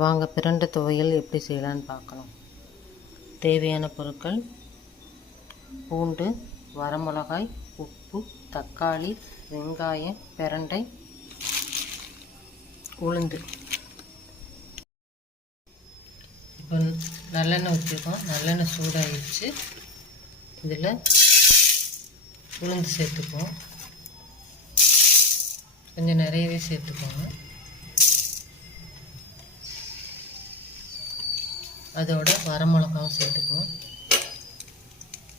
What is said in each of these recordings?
வாங்க பிரண்டை துவையல் எப்படி செய்யலான்னு பார்க்கலாம். தேவையான பொருட்கள்: பூண்டு, வரமிளகாய், உப்பு, தக்காளி, வெங்காயம், பிரண்டை, உளுந்து. இப்போ நல்லெண்ணெய் ஊற்றிருக்கோம். நல்லெண்ணெய் சூடாகிடுச்சு. இதில் உளுந்து சேர்த்துக்குவோம். கொஞ்சம் நிறையவே சேர்த்துக்கோங்க. அதோட வரமிளகாவும் சேர்த்துக்குவோம்.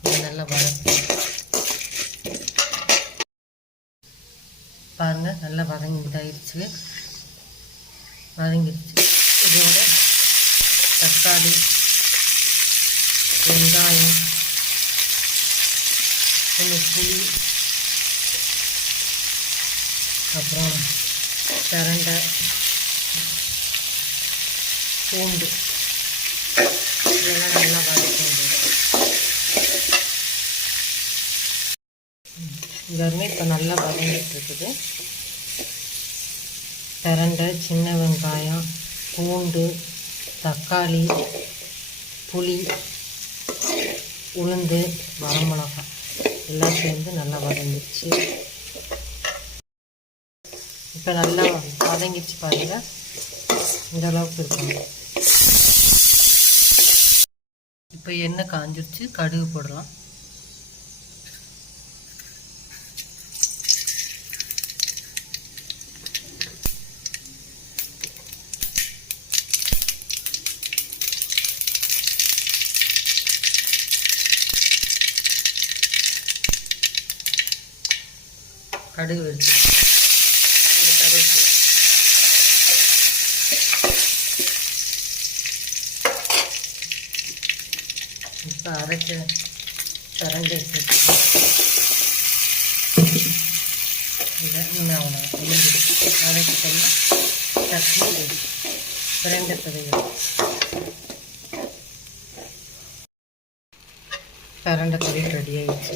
இது நல்லா வதக்கும். பாருங்கள், நல்லா வதங்கிடுச்சு. இதோட தக்காளி, வெங்காயம், கொஞ்சம் புளி, அப்புறம் பிரண்டை, பூண்டு இதெல்லாம் நல்லா வதக்கணும். எல்லாருமே இப்போ நல்லா வதங்கிட்டு இருக்குது. பிரண்டை, சின்ன வெங்காயம், பூண்டு, தக்காளி, புளி, உளுந்து, வரமிளகாய் எல்லாம் சேர்ந்து நல்லா வதங்கிடுச்சு. இப்போ நல்லா வதங்கிடுச்சு பாருங்கள். இந்த அளவுக்கு இருக்கணும். இப்போ எண்ணெய் காஞ்சிடுச்சு. கடுகு போடலாம். கடுகு வெடிச்சு இந்த கருவேப்பிலை, இப்போ அரைச்ச பிரண்டை சேர்த்துக்கலாம். இதை இன்னும் அவ்வளோ அரைச்சிட்டோம்னா சட்னி ரெடி. பிரண்டை துவையல். பிரண்டை துவையல் ரெடி ஆகிடுச்சு.